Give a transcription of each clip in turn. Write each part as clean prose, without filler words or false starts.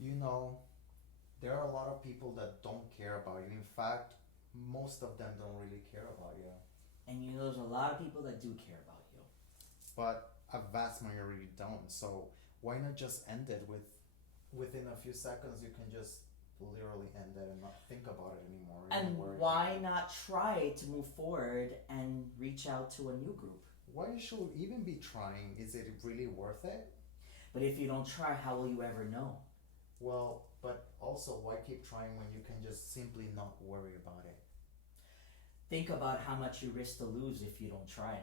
You know, there are a lot of people that don't care about you. In fact, most of them don't really care about you. And there's a lot of people that do care about you. But a vast majority don't. So why not just end it within a few seconds you can just literally end it and not think about it anymore, even And worry about why it. not try to move forward and reach out to a new group? Why you should even be trying? Is it really worth it? But if you don't try, how will you ever know? Well, but also why keep trying when you can just simply not worry about it? Think about how much you risk to lose if you don't try.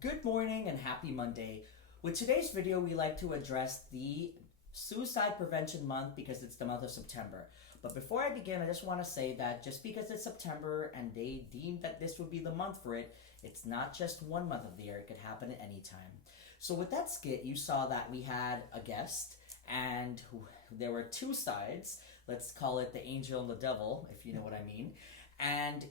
Good morning and happy Monday. With today's video, we like to address the Suicide Prevention Month because it's the month of September. But before I begin, I just want to say that just because it's September and they deemed that this would be the month for it, it's not just one month of the year. It could happen at any time. So with that skit, you saw that we had a guest and there were two sides. Let's call it the angel and the devil, if you know what I mean. And,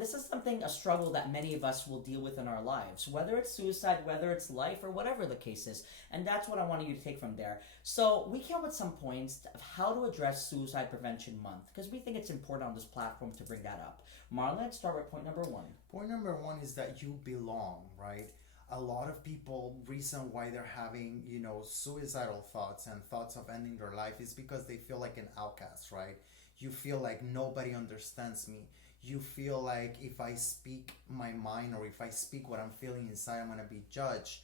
this is something, a struggle that many of us will deal with in our lives, whether it's suicide, whether it's life, or whatever the case is. And that's what I wanted you to take from there. So, we came up with some points of how to address Suicide Prevention Month, because we think it's important on this platform to bring that up. Marlon, let's start with point number one. Point number one is that you belong, right? A lot of people, reason why they're having, suicidal thoughts and thoughts of ending their life is because they feel like an outcast, right? You feel like nobody understands me. You feel like if I speak my mind or if I speak what I'm feeling inside, I'm going to be judged.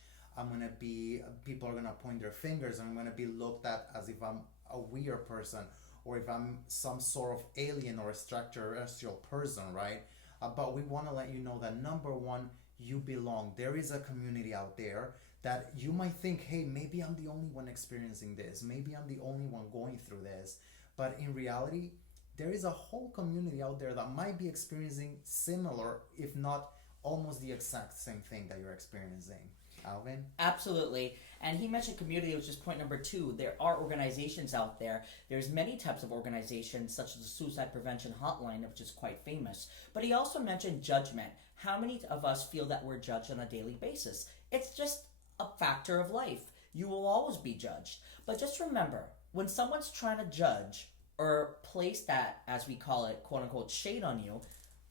People are going to point their fingers and I'm going to be looked at as if I'm a weird person or if I'm some sort of alien or extraterrestrial person, right? But we want to let you know that number one, you belong. There is a community out there that you might think, hey, maybe I'm the only one experiencing this. Maybe I'm the only one going through this. But in reality, there is a whole community out there that might be experiencing similar, if not almost the exact same thing that you're experiencing. Alvin? Absolutely. And he mentioned community, which is point number two. There are organizations out there. There's many types of organizations, such as the Suicide Prevention Hotline, which is quite famous. But he also mentioned judgment. How many of us feel that we're judged on a daily basis? It's just a factor of life. You will always be judged. But just remember, when someone's trying to judge or place that, as we call it, quote unquote, shade on you,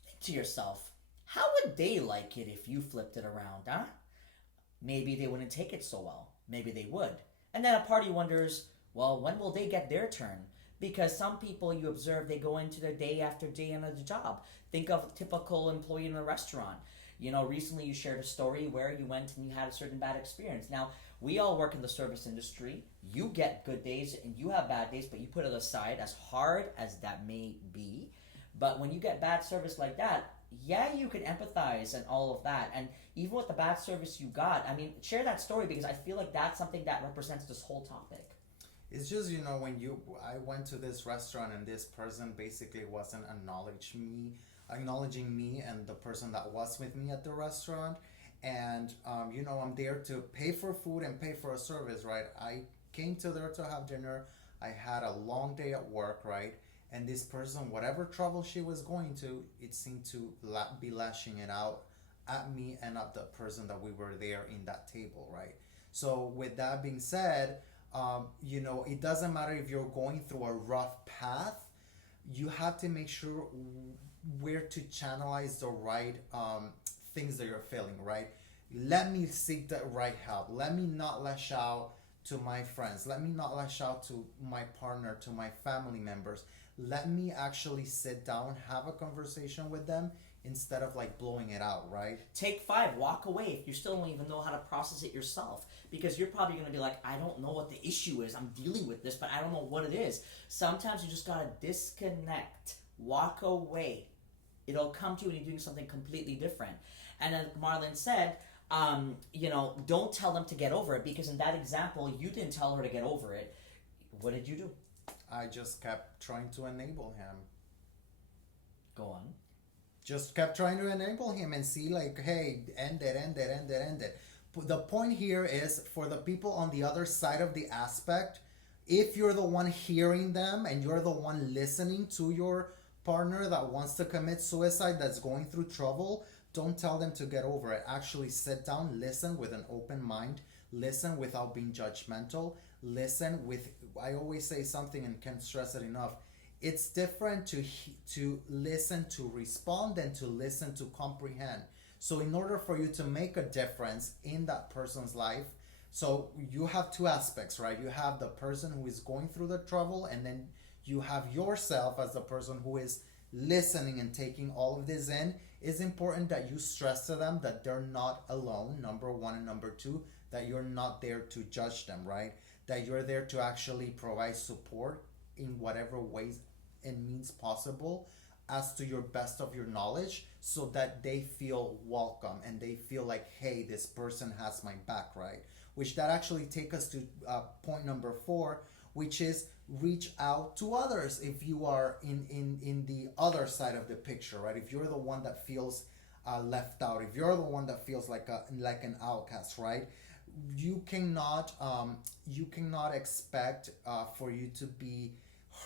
think to yourself, how would they like it if you flipped it around, huh? Maybe they wouldn't take it so well. Maybe they would. And then a party wonders, well, when will they get their turn? Because some people you observe, they go into their day after day in a job. Think of a typical employee in a restaurant. Recently you shared a story where you went and you had a certain bad experience. Now, we all work in the service industry. You get good days and you have bad days, but you put it aside, as hard as that may be. But when you get bad service like that, yeah, you can empathize and all of that. And even with the bad service you got, I mean, share that story because I feel like that's something that represents this whole topic. It's just, I went to this restaurant and this person basically wasn't acknowledging me and the person that was with me at the restaurant. And, I'm there to pay for food and pay for a service, right? I came to there to have dinner. I had a long day at work, right? And this person, whatever trouble she was going to, it seemed to be lashing it out at me and at the person that we were there in that table, right? So, with that being said, it doesn't matter if you're going through a rough path, you have to make sure where to channelize the right things that you're feeling, right? Let me seek the right help. Let me not lash out to my friends. Let me not lash out to my partner, to my family members. Let me actually sit down, have a conversation with them instead of like blowing it out, right? Take five, walk away if you still don't even know how to process it yourself. Because you're probably going to be like, I don't know what the issue is. I'm dealing with this, but I don't know what it is. Sometimes you just got to disconnect, walk away. It'll come to you when you're doing something completely different. And as Marlon said, don't tell them to get over it because in that example, you didn't tell her to get over it. What did you do? I just kept trying to enable him. Go on. Just kept trying to enable him and see like, hey, end it, end it, end it, end it. The point here is for the people on the other side of the aspect, if you're the one hearing them and you're the one listening to your partner that wants to commit suicide, that's going through trouble, don't tell them to get over it. Actually sit down, listen with an open mind, listen without being judgmental, listen with, I always say something and can't stress it enough. It's different to listen to respond than to listen to comprehend. So in order for you to make a difference in that person's life, so you have two aspects, right? You have the person who is going through the trouble, and then you have yourself as the person who is listening and taking all of this in. It's important that you stress to them that they're not alone, number one, and number two, that you're not there to judge them, right? That you're there to actually provide support in whatever ways and means possible, as to your best of your knowledge, so that they feel welcome and they feel like, hey, this person has my back, right? Which that actually take us to point number 4, which is reach out to others. If you are in the other side of the picture, right? If you're the one that feels left out, if you're the one that feels like an outcast, right? You cannot expect for you to be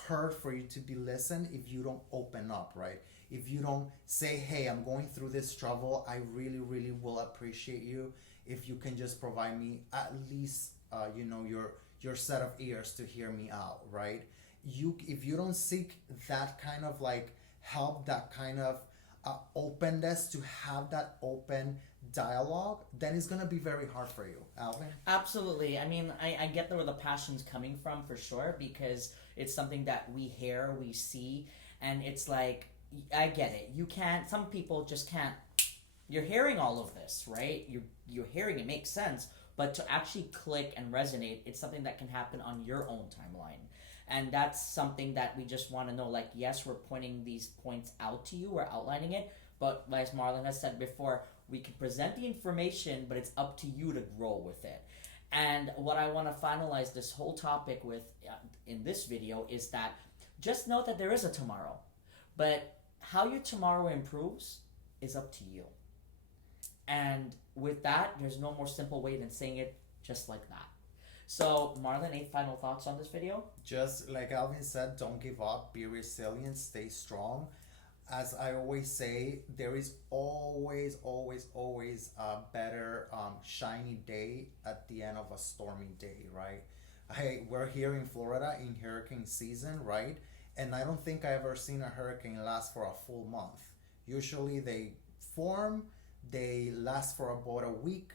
heard, for you to be listened, if you don't open up, right? If you don't say, hey, I'm going through this trouble, I really, really will appreciate you if you can just provide me at least your set of ears to hear me out, right? If you don't seek that kind of like help, that kind of openness to have that open dialogue, then it's going to be very hard for you. Alvin? Absolutely. I mean, I get where the passion's coming from for sure, because it's something that we hear, we see, and it's like, I get it. You can't, some people just can't, you're hearing all of this, right? You're hearing it, makes sense, but to actually click and resonate, it's something that can happen on your own timeline. And that's something that we just want to know. Like, yes, we're pointing these points out to you, we're outlining it, but as Marlon has said before, we can present the information, but it's up to you to grow with it. And what I want to finalize this whole topic with in this video is that just know that there is a tomorrow, but how your tomorrow improves is up to you. And with that, there's no more simple way than saying it just like that. So, Marlon, any final thoughts on this video? Just like Alvin said, don't give up, be resilient, stay strong. As I always say, there is always a better shiny day at the end of a stormy day, right? We're here in Florida in hurricane season, right? And I don't think I ever seen a hurricane last for a full month. Usually they form, they last for about a week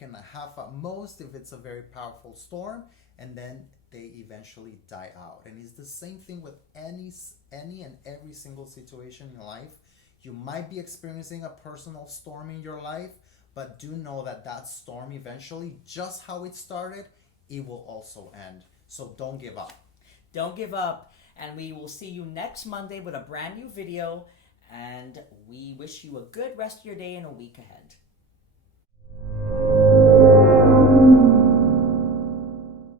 and a half at most if it's a very powerful storm, and then they eventually die out. And it's the same thing with any and every single situation in life. You might be experiencing a personal storm in your life, but do know that that storm eventually, just how it started, it will also end. So don't give up. Don't give up, and we will see you next Monday with a brand new video, and we wish you a good rest of your day and a week ahead.